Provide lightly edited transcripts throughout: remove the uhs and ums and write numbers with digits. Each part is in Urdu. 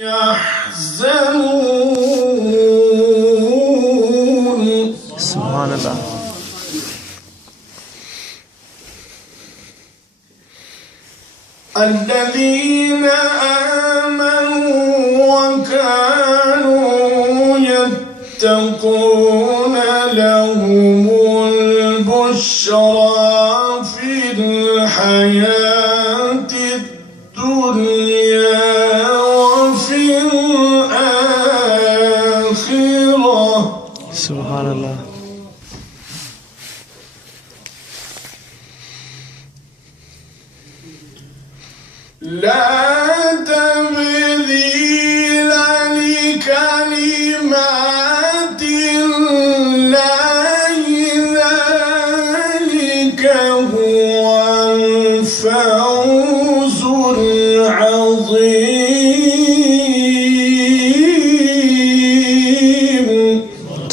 يحزنون سبحان اللہ. الذين آمنوا وكانوا يتقون لهم البشرى في الحياة الدنيا وفي الآخرة. سبحان اللہ. لا تبديل لكلمات الله ذلك هو الفوز العظيم.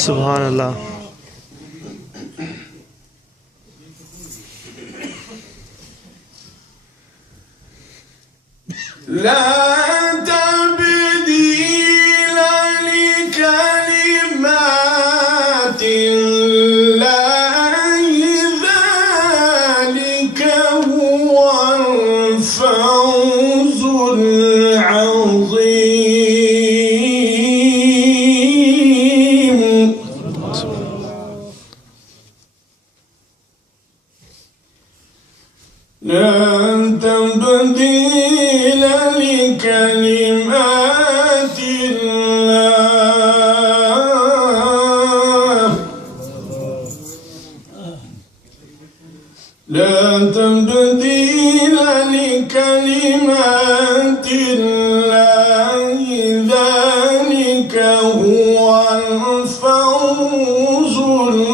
سبحان اللہ. لا تبديل لكلمات الله ذلك هو الفوز العظيم. لا تبديل لكلمات الله. لا تبديل لكلمات الله ذلك هو الفوز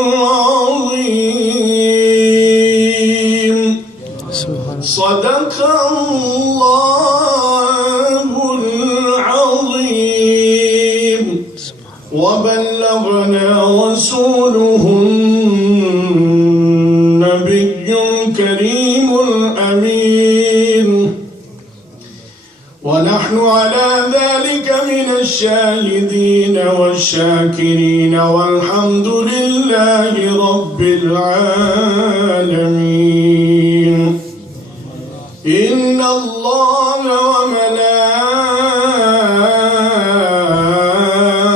العظيم. صدق الله العظيم وبلغنا رسوله النبي الكريم الأمين ونحن على ذلك من الشاهدين والشاكرين والحمد لله رب العالمين. إن الله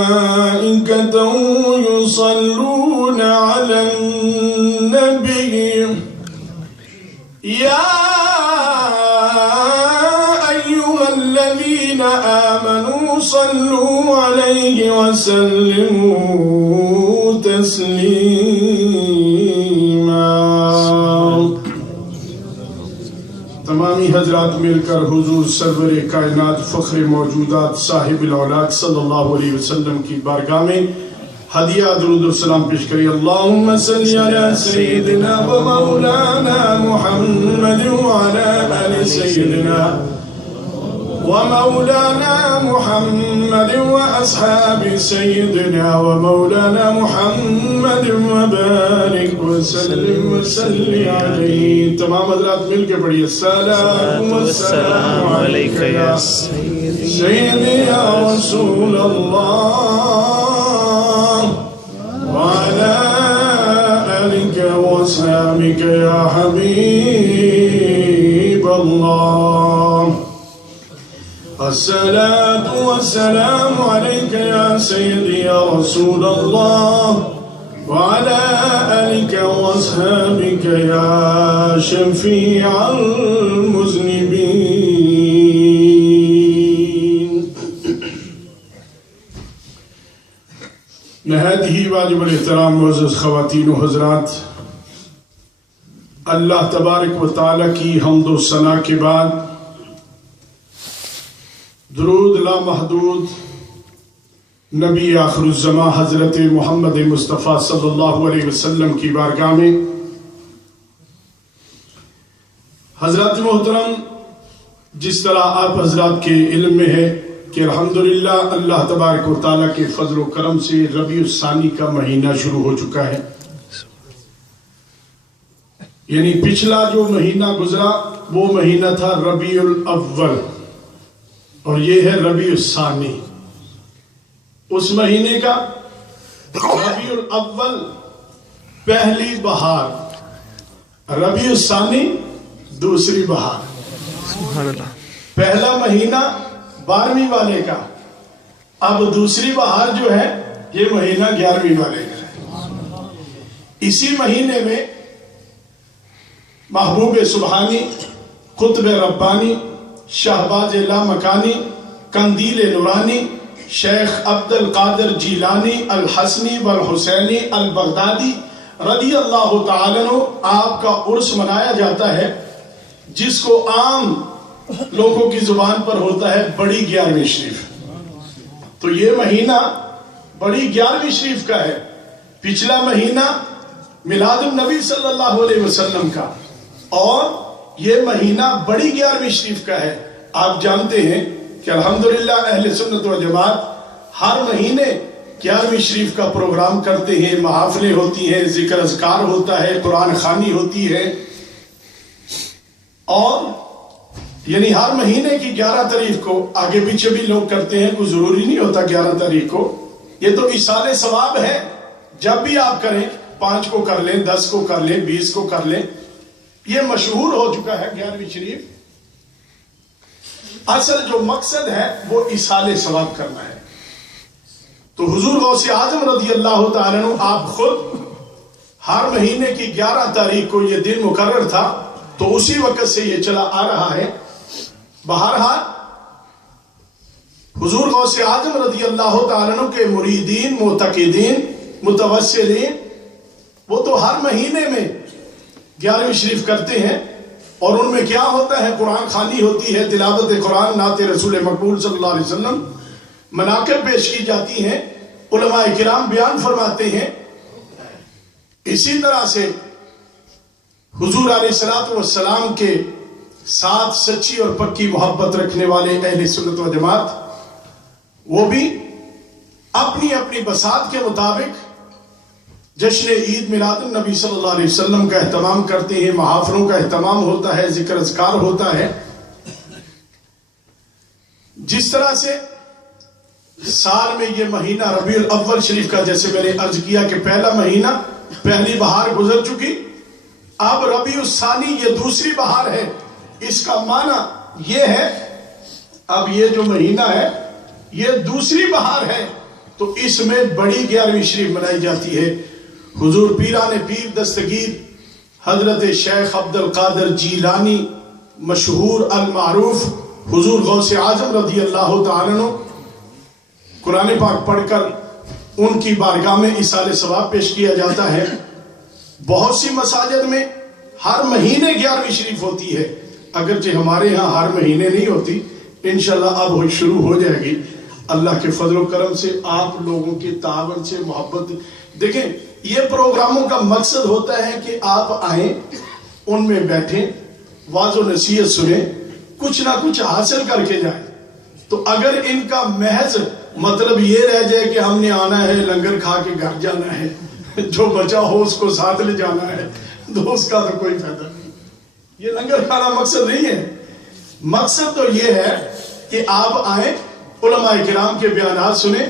وملائكته يصلون على النبي يا أيها الذين آمنوا صلوا عليه وسلموا تسليما. تمامی حضرات مل کر حضور سرور کائنات فخر موجودات صاحب الاولاق صلی اللہ علیہ وسلم کی بارگاہ میں ہدیہ درود و سلام پیش کری. اللہم صلی علی سیدنا و مولانا محمد وعلی آل سیدنا ومولانا محمد وأصحاب سيدنا ومولانا محمد وبارك وسلم وسلم عليه. تمام حضرات مل کے پڑھیے. السلام والسلام عليك يا سيدي يا رسول الله وعلى آلك وصحبك يا حبيب الله. الصلاة والسلام عليك يا سيدي يا رسول الله وعلى آلك وأصحابك يا شفيع المذنبين. نہایت ہی واجب الاحترام معزز خواتین و حضرات، اللہ تبارک و تعالی کی حمد و ثنا کے بعد درود لامحدود نبی آخر الزمان حضرت محمد مصطفیٰ صلی اللہ علیہ وسلم کی بارگاہ میں حضرات محترم، جس طرح آپ حضرات کے علم میں ہے کہ الحمدللہ اللہ تبارک و تعالیٰ کے فضل و کرم سے ربیع الثانی کا مہینہ شروع ہو چکا ہے. یعنی پچھلا جو مہینہ گزرا وہ مہینہ تھا ربیع الاول، اور یہ ہے ربیع الثانی، اس مہینے کا ربیع الاول پہلی بہار، ربیع الثانی دوسری بہار، سبحان اللہ، پہلا مہینہ 12ویں والے کا، اب دوسری بہار جو ہے یہ مہینہ 11ویں والے کا ہے۔ اسی مہینے میں محبوب سبحانی، قطب ربانی، شہباز لامکانی، قندیل نورانی، شیخ عبد القادر جیلانی الحسنی والحسینی البغدادی رضی اللہ تعالیٰ عنہ، آپ کا عرس منایا جاتا ہے جس کو عام لوگوں کی زبان پر ہوتا ہے بڑی 11ویں شریف۔ تو یہ مہینہ بڑی 11ویں شریف کا ہے۔ پچھلا مہینہ میلاد النبی صلی اللہ علیہ وسلم کا، اور یہ مہینہ بڑی 11ویں شریف کا ہے۔ آپ جانتے ہیں کہ الحمدللہ اہل سنت و جماعت ہر مہینے 11ویں شریف کا پروگرام کرتے ہیں، محافلیں ہوتی ہیں، ذکر اذکار ہوتا ہے، قرآن خوانی ہوتی ہے، اور یعنی ہر مہینے کی 11 تاریخ کو آگے پیچھے بھی لوگ کرتے ہیں، کوئی ضروری نہیں ہوتا 11 تاریخ کو۔ یہ تو ایصال ثواب ہے، جب بھی آپ کریں، 5 کو کر لیں، 10 کو کر لیں، 20 کو کر لیں، یہ مشہور ہو چکا ہے 11ویں شریف۔ اصل جو مقصد ہے وہ ایصال ثواب کرنا ہے۔ تو حضور غوث اعظم رضی اللہ تعالیٰ عنہ آپ خود ہر مہینے کی 11 تاریخ کو یہ دن مقرر تھا، تو اسی وقت سے یہ چلا آ رہا ہے۔ بہرحال حضور غوث اعظم رضی اللہ تعالیٰ عنہ کے مریدین، معتقدین، متوسلین، وہ تو ہر مہینے میں 11ویں شریف کرتے ہیں، اور ان میں کیا ہوتا ہے؟ قرآن خوانی ہوتی ہے، تلاوت قرآن، نعت رسول مقبول صلی اللہ علیہ وسلم، مناقب پیش کی جاتی ہیں، علماء کرام بیان فرماتے ہیں۔ اسی طرح سے حضور علیہ السلام کے ساتھ سچی اور پکی محبت رکھنے والے اہل سنت و جماعت، وہ بھی اپنی اپنی بساط کے مطابق جشن عید میلاد النبی صلی اللہ علیہ وسلم کا اہتمام کرتے ہیں، محافلوں کا اہتمام ہوتا ہے، ذکر اذکار ہوتا ہے۔ جس طرح سے سال میں یہ مہینہ ربیع الاول شریف کا، جیسے میں نے عرض کیا کہ پہلا مہینہ، پہلی بہار گزر چکی، اب ربیع الثانی یہ دوسری بہار ہے۔ اس کا معنی یہ ہے اب یہ جو مہینہ ہے یہ دوسری بہار ہے، تو اس میں بڑی 11ویں شریف منائی جاتی ہے۔ حضور پیران پیر دستگیر حضرت شیخ عبد القادر جیلانی، مشہور المعروف حضور غوث اعظم رضی اللہ تعالیٰ عنہ، قرآن پاک پڑھ کر ان کی بارگاہ میں ایصال ثواب پیش کیا جاتا ہے۔ بہت سی مساجد میں ہر مہینے 11ویں شریف ہوتی ہے، اگرچہ ہمارے ہاں ہر مہینے نہیں ہوتی، انشاءاللہ اب شروع ہو جائے گی اللہ کے فضل و کرم سے، آپ لوگوں کے تعاون سے، محبت۔ دیکھیں یہ پروگراموں کا مقصد ہوتا ہے کہ آپ آئیں، ان میں بیٹھیں، واعظ و نصیحت سنیں، کچھ نہ کچھ حاصل کر کے جائیں۔ تو اگر ان کا محض مطلب یہ رہ جائے کہ ہم نے آنا ہے، لنگر کھا کے گھر جانا ہے، جو بچا ہو اس کو ساتھ لے جانا ہے، تو اس کا تو کوئی فائدہ نہیں۔ یہ لنگر کھانا مقصد نہیں ہے۔ مقصد تو یہ ہے کہ آپ آئیں، علماء کرام کے بیانات سنیں۔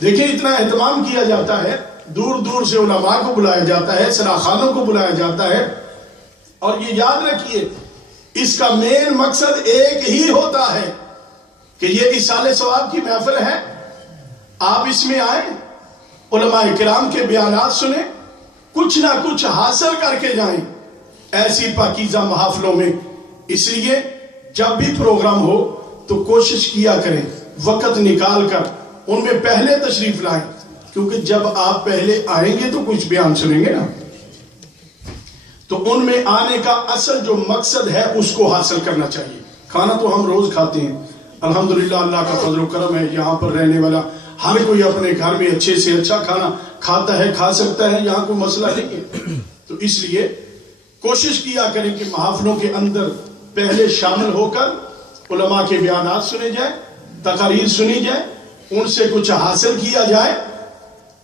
دیکھیں اتنا اہتمام کیا جاتا ہے، دور دور سے علماء کو بلایا جاتا ہے، سراخانوں کو بلایا جاتا ہے، اور یہ یاد رکھیے اس کا مین مقصد ایک ہی ہوتا ہے کہ یہ ایصال ثواب کی محفل ہے، آپ اس میں آئیں، علماء کرام کے بیانات سنیں، کچھ نہ کچھ حاصل کر کے جائیں ایسی پاکیزہ محافلوں میں۔ اس لیے جب بھی پروگرام ہو تو کوشش کیا کریں وقت نکال کر ان میں پہلے تشریف لائیں، کیونکہ جب آپ پہلے آئیں گے تو کچھ بیان سنیں گے نا، تو ان میں آنے کا اصل جو مقصد ہے اس کو حاصل کرنا چاہیے۔ کھانا تو ہم روز کھاتے ہیں، الحمدللہ اللہ کا فضل و کرم ہے، یہاں پر رہنے والا ہر کوئی اپنے گھر میں اچھے سے اچھا کھانا کھاتا ہے، کھا سکتا ہے، یہاں کوئی مسئلہ نہیں ہے۔ تو اس لیے کوشش کیا کریں کہ محافلوں کے اندر پہلے شامل ہو کر علماء کے بیانات سنے جائیں، تقاریر سنی جائیں، ان سے کچھ حاصل کیا جائے۔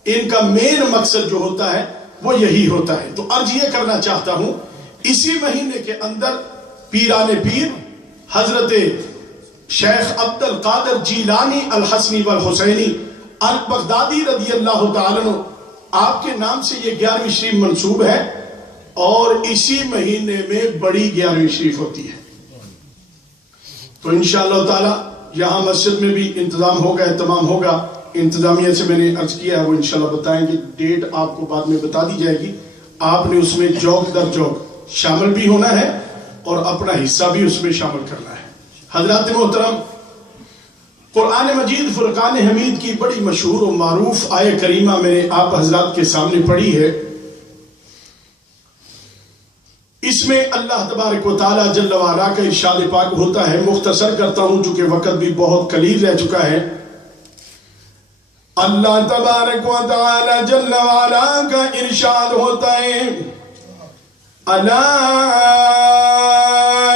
ان کا مین مقصد جو ہوتا ہے وہ یہی ہوتا ہے۔ تو عرض یہ کرنا چاہتا ہوں، اسی مہینے کے اندر پیران پیر حضرت شیخ عبد القادر جیلانی الحسنی والحسینی البغدادی رضی اللہ تعالیٰ عنہ، آپ کے نام سے یہ 11ویں شریف منسوب ہے، اور اسی مہینے میں بڑی 11ویں شریف ہوتی ہے۔ تو انشاءاللہ تعالی یہاں مسجد میں بھی انتظام ہوگا، اہتمام ہوگا، انتظامیہ سے میں نے عرض کیا ہے، وہ انشاءاللہ بتائیں گے، ڈیٹ آپ کو بعد میں بتا دی جائے گی۔ آپ نے اس میں جوک در جوک شامل بھی ہونا ہے اور اپنا حصہ بھی اس میں شامل کرنا ہے۔ حضرات محترم، قرآن مجید فرقان حمید کی بڑی مشہور و معروف آیہ کریمہ میں نے آپ حضرات کے سامنے پڑھی ہے۔ اس میں اللہ تبارک و تعالی جل وعلا کا ارشاد پاک ہوتا ہے، مختصر کرتا ہوں چونکہ وقت بھی بہت قلیل رہ چکا ہے۔ اللہ تبارک و تعالی جل وعلا کا ارشاد ہوتا ہے، الا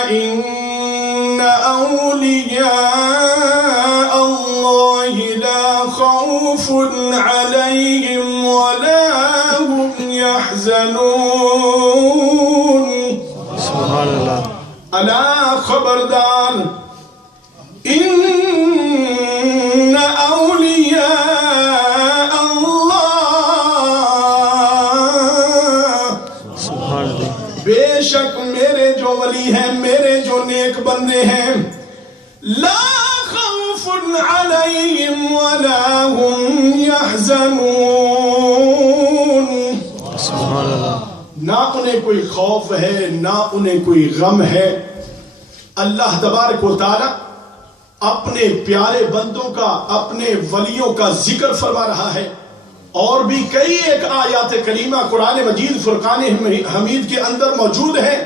ان اولیاء اللہ لا خوف علیہم ولا هم يحزنون۔ سبحان اللہ۔ الا خبردار، ان اولیاء اللہ، سبحان اللہ، بے شک میرے جو ولی ہیں، میرے جو نیک بندے ہیں، لا خوف علیہم ولا هم يحزنون، سبحان اللہ، نہ انہیں کوئی خوف ہے نہ انہیں کوئی غم ہے۔ اللہ تبارک و تعالی اپنے پیارے بندوں کا، اپنے ولیوں کا ذکر فرما رہا ہے، اور بھی کئی ایک آیات کریمہ قرآن مجید فرقان حمید کے اندر موجود ہیں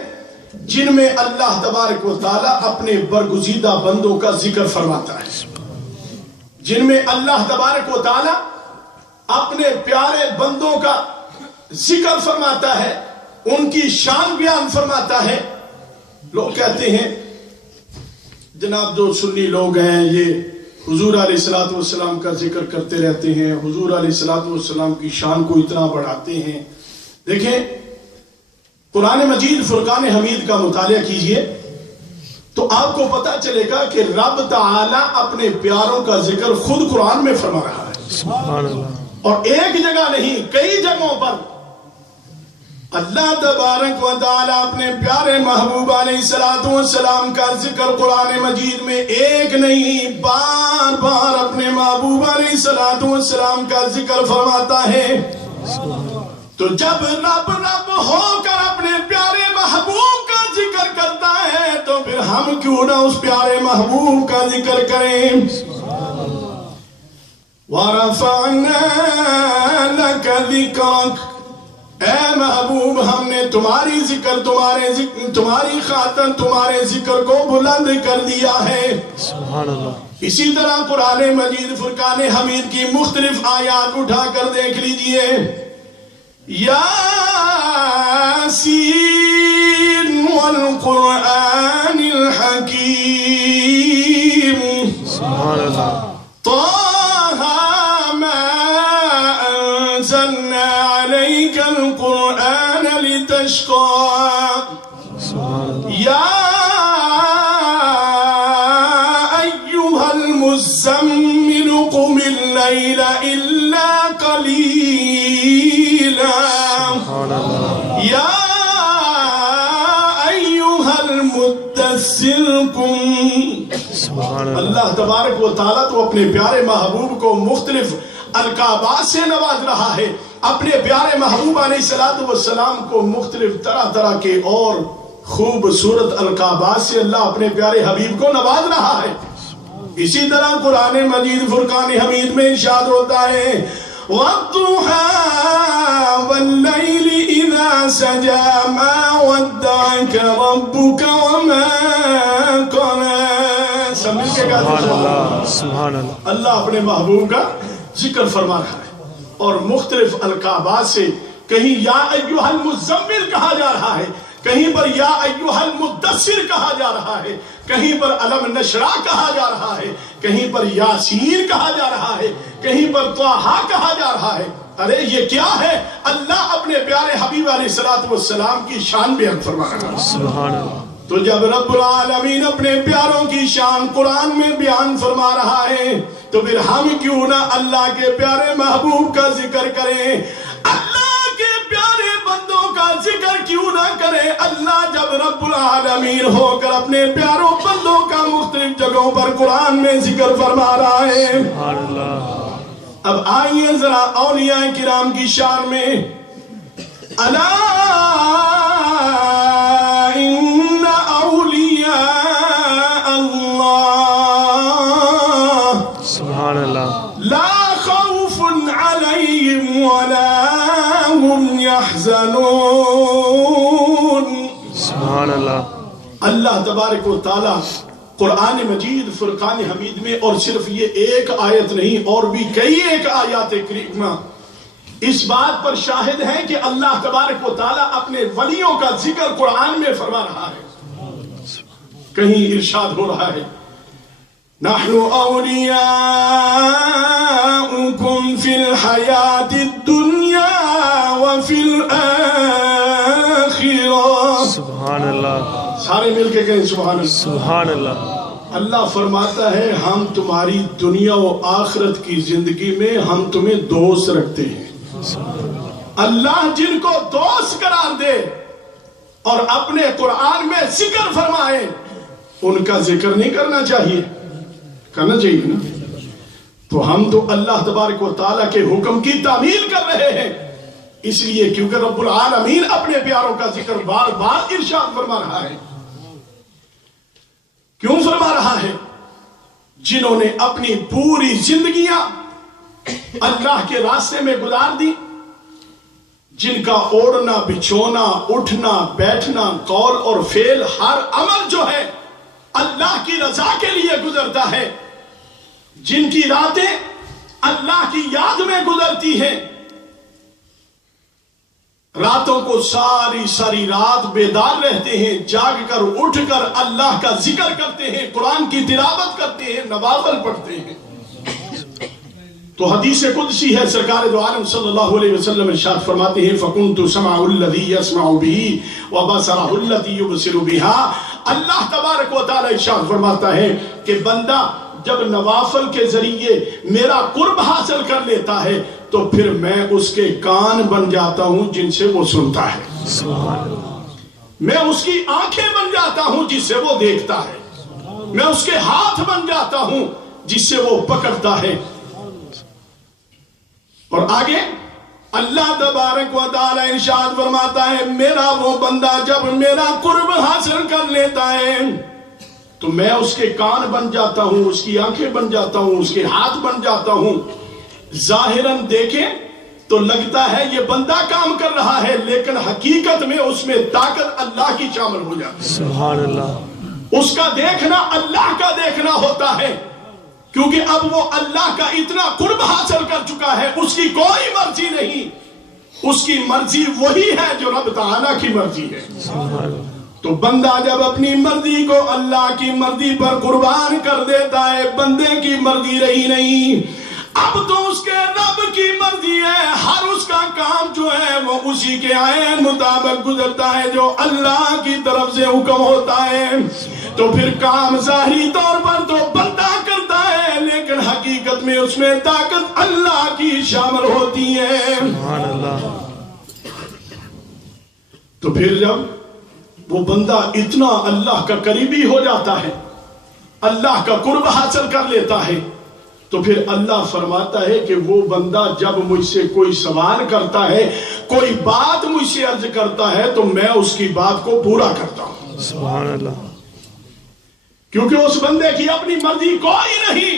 جن میں اللہ تبارک و تعالی اپنے برگزیدہ بندوں کا ذکر فرماتا ہے، جن میں اللہ تبارک و تعالی اپنے پیارے بندوں کا ذکر فرماتا ہے، ان کی شان بیان فرماتا ہے۔ لوگ کہتے ہیں جناب جو سنی لوگ ہیں یہ حضور علیہ السلام کا ذکر کرتے رہتے ہیں، حضور علیہ السلام کی شان کو اتنا بڑھاتے ہیں۔ دیکھیں قرآن مجید فرقان حمید کا مطالعہ کیجئے تو آپ کو پتہ چلے گا کہ رب تعالی اپنے پیاروں کا ذکر خود قرآن میں فرما رہا ہے، سبحان اللہ، اور ایک جگہ نہیں کئی جگہوں پر اللہ تبارک و تعالی اپنے پیارے محبوب علیہ السلام کا ذکر قرآن مجید میں ایک نہیں بار بار اپنے محبوب علیہ السلام کا ذکر فرماتا ہے۔ تو جب رب رب ہو کر اپنے پیارے محبوب کا ذکر کرتا ہے تو پھر ہم کیوں نہ اس پیارے محبوب کا ذکر کریں۔ وَرَفَعْنَا لَكَ ذِكْرَكَ، اے محبوب ہم نے تمہاری ذکر، تمہاری خاطر تمہارے ذکر کو بلند کر دیا ہے۔ سبحان اللہ۔ اسی طرح قرآن مجید فرقان حمید کی مختلف آیات اٹھا کر دیکھ لیجئے، یاسین والقرآن الحکیم، سبحان اللہ، طه ما انزلنا عليك القرآن لتشقى، سبحان اللہ، يا أيها المزمل قم الليل إلا قليلا، سبحان اللہ، يا أيها المدثر قم۔ سبحان اللہ، اللہ تبارک و تعالیٰ تو اپنے پیارے محبوب کو مختلف القابات سے نواز رہا ہے، اپنے پیارے محبوب علیہ السلام کو مختلف طرح طرح کے اور خوبصورت القابات سے اللہ اپنے پیارے حبیب کو نواز رہا ہے۔ اسی طرح قرآن مجید فرقان حمید میں ارشاد ہوتا ہے، وَالضُّحَىٰ وَاللَّيْلِ إِذَا سَجَىٰ مَا وَدَّعَكَ رَبُّكَ وَمَا قَلَىٰ۔ سمجھ کے کہتے ہیں سبحان اللہ، سبحان اللہ، اللہ اپنے محبوب کا ذکر فرما رہا ہے، اور مختلف القابات سے کہیں یا ایوہ المزمل کہا جا رہا ہے، کہیں پر یا ایوہ المدثر کہا جا رہا ہے، کہیں پر علم نشرہ کہا جا رہا ہے، کہیں پر یاسین کہا جا رہا ہے، کہیں پر طٰہٰ کہا جا رہا ہے۔ ارے یہ کیا ہے؟ اللہ اپنے پیارے حبیب علیہ السلام کی شان بیان فرما رہا ہے۔ سبحان اللہ، تو جب رب العالمین اپنے پیاروں کی شان قرآن میں بیان فرما رہا ہے تو پھر ہم کیوں نہ اللہ کے پیارے محبوب کا ذکر کریں، اللہ کے پیارے بندوں کا ذکر کیوں نہ کریں۔ اللہ جب رب العالمین ہو کر اپنے پیاروں بندوں کا مختلف جگہوں پر قرآن میں ذکر فرما رہا ہے۔ سبحان اللہ۔ اب آئیے ذرا اولیاء کرام کی شان میں، الا ان اولیاء اللہ سبحان اللہ۔ لا خوف علیہم ولا هم يحزنون۔ سبحان اللہ۔ اللہ تبارک و تعالی قرآن مجید فرقان حمید میں، اور صرف یہ ایک آیت نہیں اور بھی کئی ایک آیات کریمہ اس بات پر شاہد ہیں کہ اللہ تبارک و تعالیٰ اپنے ولیوں کا ذکر قرآن میں فرما رہا ہے۔ کہیں ارشاد ہو رہا ہے نحن اولیاؤکم فی الحیات الدنیا وفی الاخرہ۔ سبحان اللہ۔ سارے مل کے کہیں سبحان اللہ۔ سبحان اللہ۔ اللہ فرماتا ہے ہم تمہاری دنیا و آخرت کی زندگی میں ہم تمہیں دوست رکھتے ہیں۔ اللہ جن کو دوست قرار دے اور اپنے قرآن میں ذکر فرمائے ان کا ذکر نہیں کرنا چاہیے؟ کرنا چاہیے نا؟ تو ہم تو اللہ تبارک و تعالیٰ کے حکم کی تعمیل کر رہے ہیں، اس لیے کیونکہ رب العالمین اپنے پیاروں کا ذکر بار بار ارشاد فرما رہا ہے۔ کیوں فرما رہا ہے؟ جنہوں نے اپنی پوری زندگیاں اللہ کے راستے میں گزار دی، جن کا اوڑھنا بچھونا اٹھنا بیٹھنا قول اور فعل ہر عمل جو ہے اللہ کی رضا کے لیے گزرتا ہے، جن کی راتیں اللہ کی یاد میں گزرتی ہیں، راتوں کو ساری رات بیدار رہتے ہیں، جاگ کر اٹھ کر اللہ کا ذکر کرتے ہیں، قرآن کی تلاوت کرتے ہیں، نوافل پڑھتے ہیں۔ تو حدیث قدسی ہے، سرکار دو عالم صلی اللہ علیہ وسلم ارشاد فرماتے ہیں فَكُنْتُ سَمْعَهُ الَّذِي يَسْمَعُ بِهِ وَبَصَرَهُ الَّذِي يُبْصِرُ بِهَا۔ اللہ تبارک و تعالی ارشاد فرماتا ہے کہ بندہ جب نوافل کے ذریعے میرا قرب حاصل کر لیتا ہے تو پھر میں اس کے کان بن جاتا ہوں جن سے وہ سنتا ہے، میں اس کی آنکھیں بن جاتا ہوں جس سے وہ دیکھتا ہے، میں اس کے ہاتھ بن جاتا ہوں جس سے وہ پکڑتا ہے۔ اور آگے اللہ تبارک و تعالی ارشاد فرماتا ہے میرا وہ بندہ جب میرا قرب حاصل کر لیتا ہے تو میں اس کے کان بن جاتا ہوں، اس کی آنکھیں بن جاتا ہوں، اس کے ہاتھ بن جاتا ہوں۔ ظاہراً دیکھیں تو لگتا ہے یہ بندہ کام کر رہا ہے، لیکن حقیقت میں اس میں طاقت اللہ کی شامل ہو جاتی ہے۔ سبحان اللہ۔ اس کا دیکھنا اللہ کا دیکھنا ہوتا ہے، کیونکہ اب وہ اللہ کا اتنا قرب حاصل کر چکا ہے، اس کی کوئی مرضی نہیں، اس کی مرضی وہی ہے جو رب تعالیٰ کی مرضی ہے۔ تو بندہ جب اپنی مرضی کو اللہ کی مرضی پر قربان کر دیتا ہے، بندے کی مرضی رہی نہیں، اب تو اس کے رب کی مرضی ہے، ہر اس کا کام جو ہے وہ اسی کے عین مطابق گزرتا ہے جو اللہ کی طرف سے حکم ہوتا ہے۔ تو پھر کام ظاہری طور پر تو بندہ کرتا ہے، لیکن حقیقت میں اس میں طاقت اللہ کی شامل ہوتی ہے۔ سبحان اللہ۔ تو پھر جب وہ بندہ اتنا اللہ کا قریبی ہو جاتا ہے، اللہ کا قرب حاصل کر لیتا ہے، تو پھر اللہ فرماتا ہے کہ وہ بندہ جب مجھ سے کوئی سوال کرتا ہے، کوئی بات مجھ سے عرض کرتا ہے تو میں اس کی بات کو پورا کرتا ہوں۔ سبحان اللہ۔ کیونکہ اس بندے کی اپنی مرضی کوئی نہیں،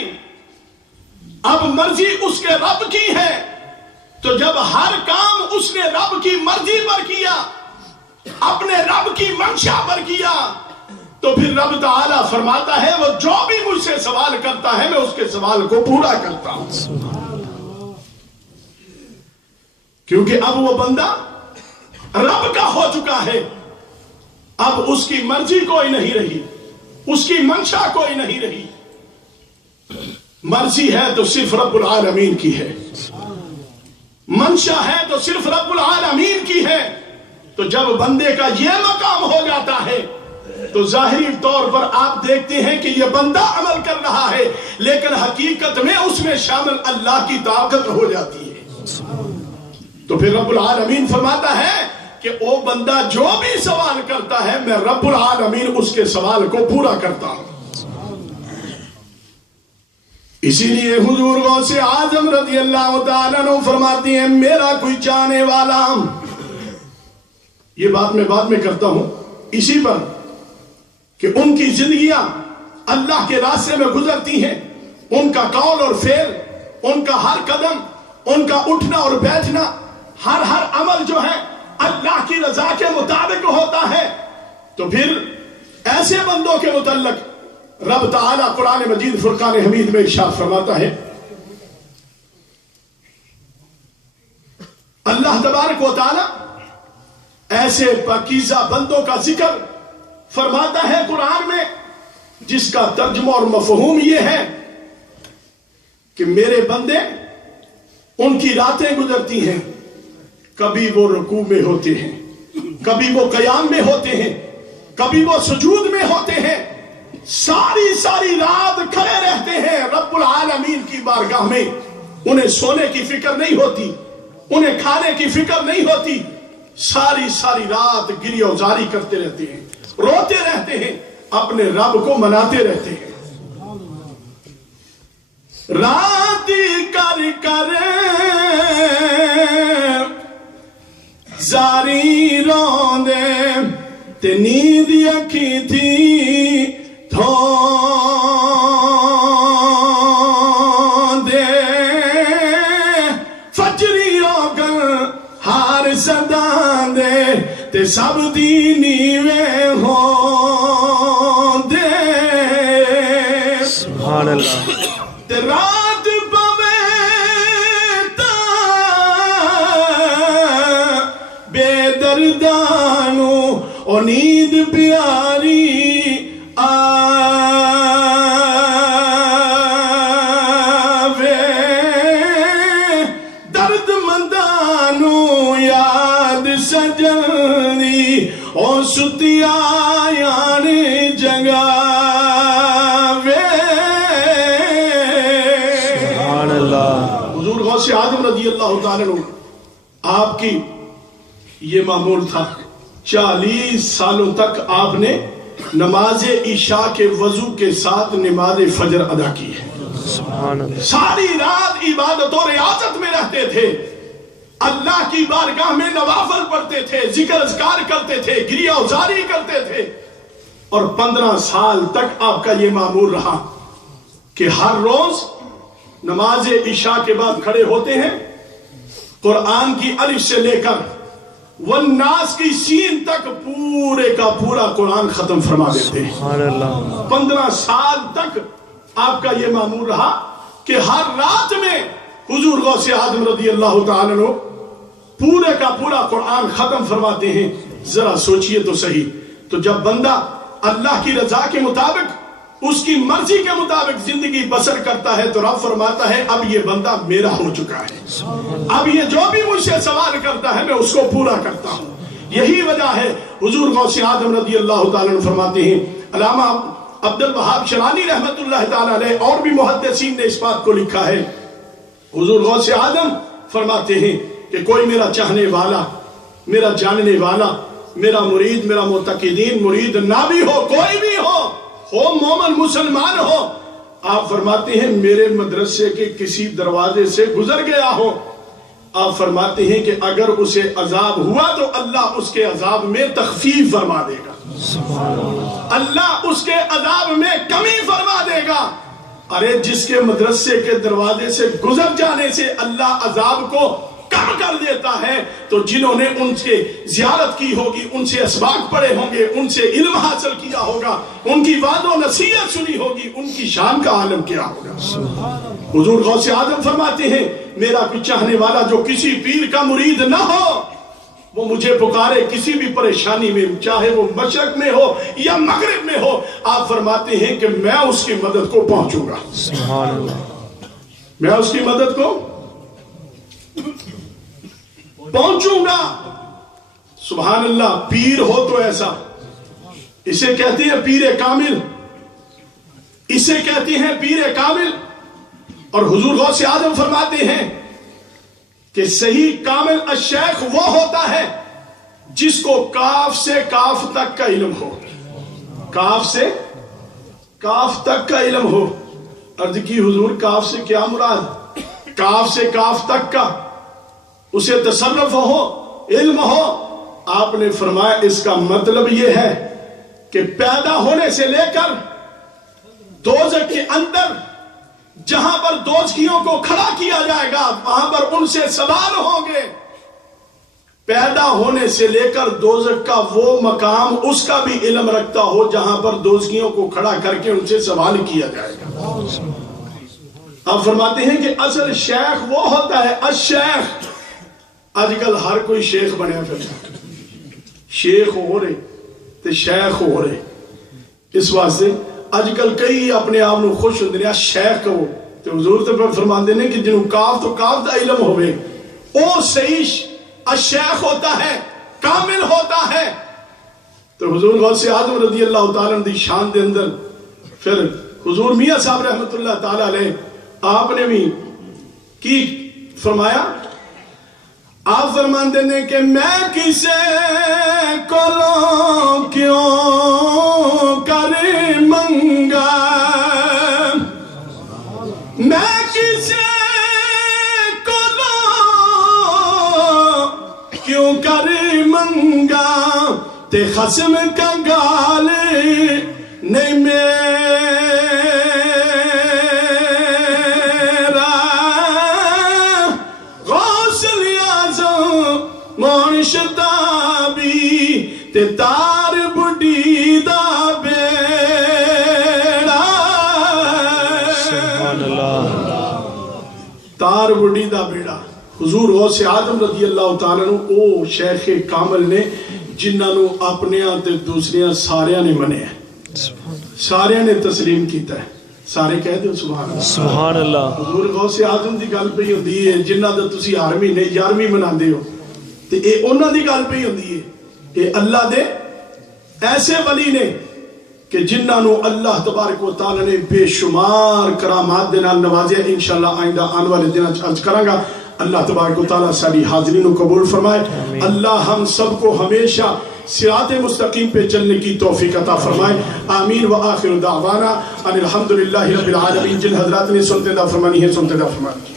اب مرضی اس کے رب کی ہے، تو جب ہر کام اس نے رب کی مرضی پر کیا، اپنے رب کی منشا پر کیا، تو پھر رب تعالیٰ فرماتا ہے وہ جو بھی مجھ سے سوال کرتا ہے میں اس کے سوال کو پورا کرتا ہوں، کیونکہ اب وہ بندہ رب کا ہو چکا ہے، اب اس کی مرضی کوئی نہیں رہی، اس کی منشا کوئی نہیں رہی، مرضی ہے تو صرف رب العالمین کی ہے، منشا ہے تو صرف رب العالمین کی ہے۔ تو جب بندے کا یہ مقام ہو جاتا ہے تو ظاہری طور پر آپ دیکھتے ہیں کہ یہ بندہ عمل کر رہا ہے، لیکن حقیقت میں اس میں شامل اللہ کی طاقت ہو جاتی ہے۔ تو پھر رب العالمین فرماتا ہے کہ وہ بندہ جو بھی سوال کرتا ہے میں رب العالمین اس کے سوال کو پورا کرتا ہوں۔ اسی لیے حضور غوث اعظم رضی اللہ تعالیٰ عنہ فرماتی ہیں میرا کوئی چاہنے والا، یہ بات میں بعد میں کرتا ہوں اسی پر، کہ ان کی زندگیاں اللہ کے راستے میں گزرتی ہیں، ان کا قول اور فعل، ان کا ہر قدم، ان کا اٹھنا اور بیٹھنا، ہر عمل جو ہے اللہ کی رضا کے مطابق ہوتا ہے۔ تو پھر ایسے بندوں کے متعلق رب تعالیٰ قرآن مجید فرقان حمید میں ارشاد فرماتا ہے، اللہ تبارک و تعالیٰ ایسے پاکیزہ بندوں کا ذکر فرماتا ہے قرآن میں جس کا ترجمہ اور مفہوم یہ ہے کہ میرے بندے ان کی راتیں گزرتی ہیں، کبھی وہ رکوع میں ہوتے ہیں، کبھی وہ قیام میں ہوتے ہیں، کبھی وہ سجود میں ہوتے ہیں، ساری رات کھڑے رہتے ہیں رب العالمین کی بارگاہ میں۔ انہیں سونے کی فکر نہیں ہوتی، انہیں کھانے کی فکر نہیں ہوتی، ساری رات گریہ وزاری کرتے رہتے ہیں، روتے رہتے ہیں، اپنے رب کو مناتے رہتے ہیں۔ رات کر زاری روندے تے نیند اکھی تھی دھوندے، فجری اوگل ہار صداندے تے سب دی نیوے ہوندے، سبحان اللہ، تے رات پوے تا بے دردانو او نیند پیاری آوے، درد مندانو یاد سجنی او ستی آیان جگاوے۔ سبحان اللہ، حضور غوث اعظم رضی اللہ تعالیٰ عنہ آپ کی یہ معمول تھا، 40 سالوں تک آپ نے نماز عشاء کے وضو کے ساتھ نماز فجر ادا کی ہے۔ سبحان اللہ، ساری رات عبادت اور ریاضت میں رہتے تھے، اللہ کی بارگاہ میں نوافل پڑھتے تھے، ذکر اذکار کرتے تھے، گریہ وزاری کرتے تھے، اور 15 سال تک آپ کا یہ معمول رہا کہ ہر روز نماز عشاء کے بعد کھڑے ہوتے ہیں، قرآن کی الف سے لے کر والناس کی سین تک پورے کا پورا قرآن ختم فرما دیتے ہیں۔ سبحان اللہ، 15 سال تک آپ کا یہ معمول رہا کہ ہر رات میں حضور غوث اعظم رضی اللہ تعالیٰ عنہ پورے کا پورا قرآن ختم فرماتے ہیں۔ ذرا سوچئے تو صحیح، تو جب بندہ اللہ کی رضا کے مطابق، اس کی مرضی کے مطابق زندگی بسر کرتا ہے تو رب فرماتا ہے اب یہ بندہ میرا ہو چکا ہے، اب یہ جو بھی مجھ سے سوال کرتا ہے میں اس کو پورا کرتا ہوں۔ یہی وجہ ہے حضور غوث اعظم رضی اللہ تعالیٰ عنہ فرماتے ہیں، علامہ عبد الوہاب شرانی رحمت اللہ تعالیٰ علیہ اور بھی محدثین نے اس بات کو لکھا ہے، حضور غوث اعظم فرماتے ہیں کہ کوئی میرا چاہنے والا، میرا جاننے والا، میرا مرید، میرا معتقدین مرید نہ بھی ہو، کوئی بھی ہو مومن مسلمان ہو، آپ فرماتے ہیں میرے مدرسے کے کسی دروازے سے گزر گیا ہو، آپ فرماتے ہیں کہ اگر اسے عذاب ہوا تو اللہ اس کے عذاب میں تخفیف فرما دے گا، اللہ اس کے عذاب میں کمی فرما دے گا۔ ارے جس کے مدرسے کے دروازے سے گزر جانے سے اللہ عذاب کو کم کر دیتا ہے، تو جنہوں نے ان سے زیارت کی ہوگی، ان سے اسباق پڑھے ہوں گے، ان سے علم حاصل کیا ہوگا، ان کی وعد و نصیحت سنی ہوگی، ان کی شان کا عالم کیا ہوگا۔ حضور غوث اعظم فرماتے ہیں میرا کوئی چاہنے والا جو کسی پیر کا مرید نہ ہو، وہ مجھے پکارے کسی بھی پریشانی میں، چاہے وہ مشرق میں ہو یا مغرب میں ہو، آپ فرماتے ہیں کہ میں اس کی مدد کو پہنچوں گا، سبحان اللہ، میں اس کی مدد کو پہنچوں گا۔ سبحان اللہ، پیر ہو تو ایسا، اسے کہتے ہیں پیر کامل، اسے کہتے ہیں پیر کامل. اور حضور غوث اعظم فرماتے ہیں کہ صحیح کامل الشیخ وہ ہوتا ہے جس کو کاف سے کاف تک کا علم ہو. کاف سے کاف تک کا علم ہو. عرض کی حضور کاف سے کیا مراد؟ کاف سے کاف تک کا، اسے تصرف ہو، علم ہو. آپ نے فرمایا اس کا مطلب یہ ہے کہ پیدا ہونے سے لے کر دوزخ کے اندر جہاں پر دوزخیوں کو کھڑا کیا جائے گا وہاں پر ان سے سوال ہوں گے. پیدا ہونے سے لے کر دوزخ کا وہ مقام اس کا بھی علم رکھتا ہو جہاں پر دوزخیوں کو کھڑا کر کے ان سے سوال کیا جائے گا. آپ فرماتے ہیں کہ اصل شیخ وہ ہوتا ہے الشیخ. آج کل ہر کوئی شیخ بنیا پھر شیخ ہو رہے تے شیخ ہو رہے. اس واسطے اج کل کئی اپنے آپ کو خوش ہوندے نے شیخ کہو تے حضور تے فرماندے نے کہ جنوں کاف تو کاف دا علم ہوے او صحیح الشیخ ہوتا ہے، کامل ہوتا ہے. تو حضور غوث اعظم رضی اللہ تعالیٰ عنہ دی شان دے اندر پھر حضور میاں صاحب رحمت اللہ تعالیٰ علیہ آپ نے بھی کی فرمایا. آپ فرماندے نے کہ میں کسے کولوں کیوں کر منگا، میں کسے کولوں کیوں کر منگا، تے خصم کا گال نہیں میرا. شتابی تے تار بڑی دا بیڑا. سبحان اللہ. تار بڑی دا بیڑا. حضور غوث اعظم رضی اللہ تعالیٰ عنہ او شیخ کامل نے جنہاں نو اپنیاں تے دوسریاں ساریاں نے منیا، ساریاں نے تسلیم کیتا ہے. سارے کہہ دو سبحان اللہ. سبحان اللہ. حضور غوث اعظم دی گل پئی ہوندی ہے جنہاں دا تسی 8 مہینے 11ویں مناندے ہو تے اے انہاں دی گل پئی ہوندی ہے. اے اللہ دے ایسے ولی نے کہ جنہاں نو اللہ تبارک و تعالی نے بے شمار کرامات دے نال نوازیا. انشاءاللہ آئندہ آنے والے دنوں وچ عرض کراں گا. اللہ تبارک و تعالی ساری حاضرین کو قبول فرمائے. اللہ ہم سب کو ہمیشہ صراط مستقیم پہ چلنے کی توفیق عطا فرمائے. آمین. وآخر دعوانا ان الحمدللہ رب العالمین. جن حضرات نے سنتے دا فرمانی ہے سنتے دا فرمانی.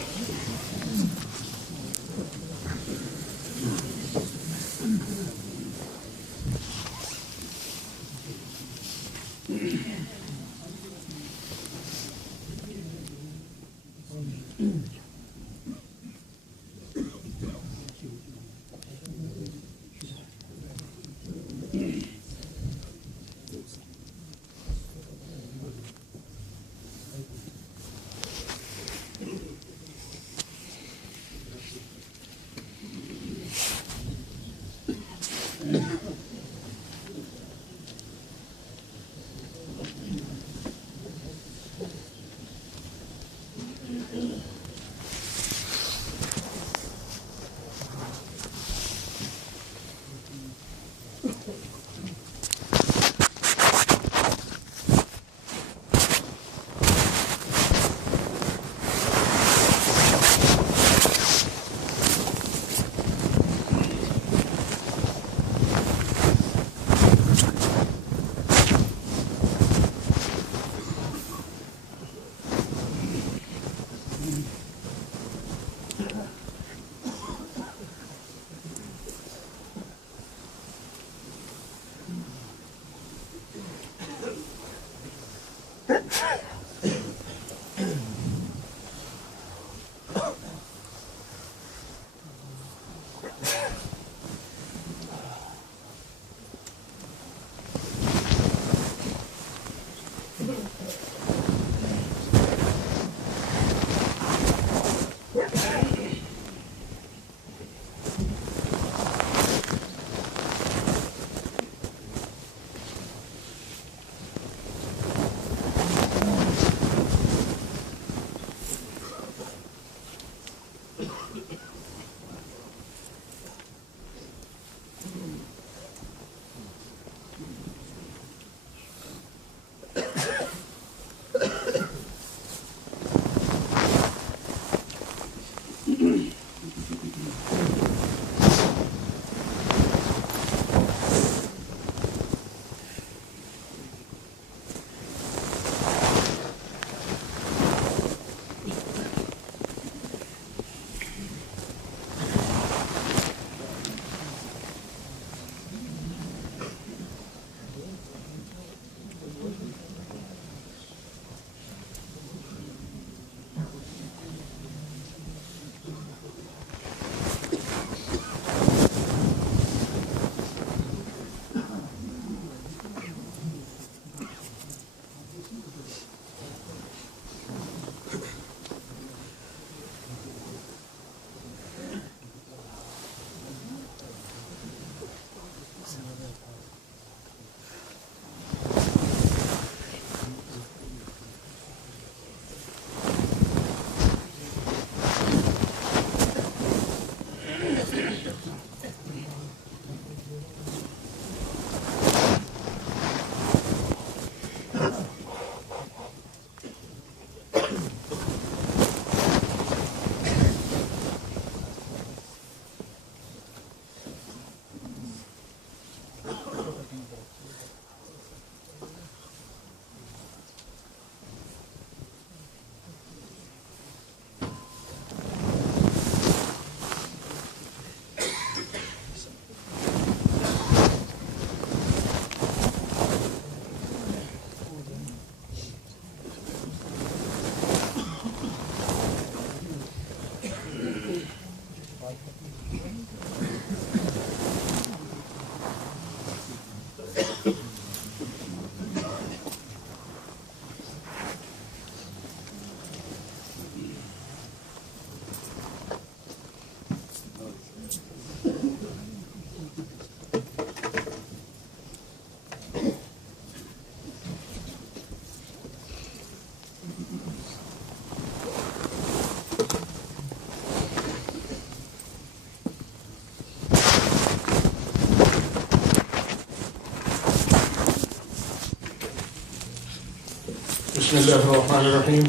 بسم اللہ الرحمن الرحیم.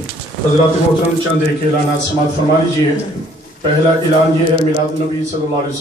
حضرات محترم چند ایک اعلانات سماعت فرما لیجیے. پہلا اعلان یہ ہے، میلاد نبی صلی اللہ علیہ وسلم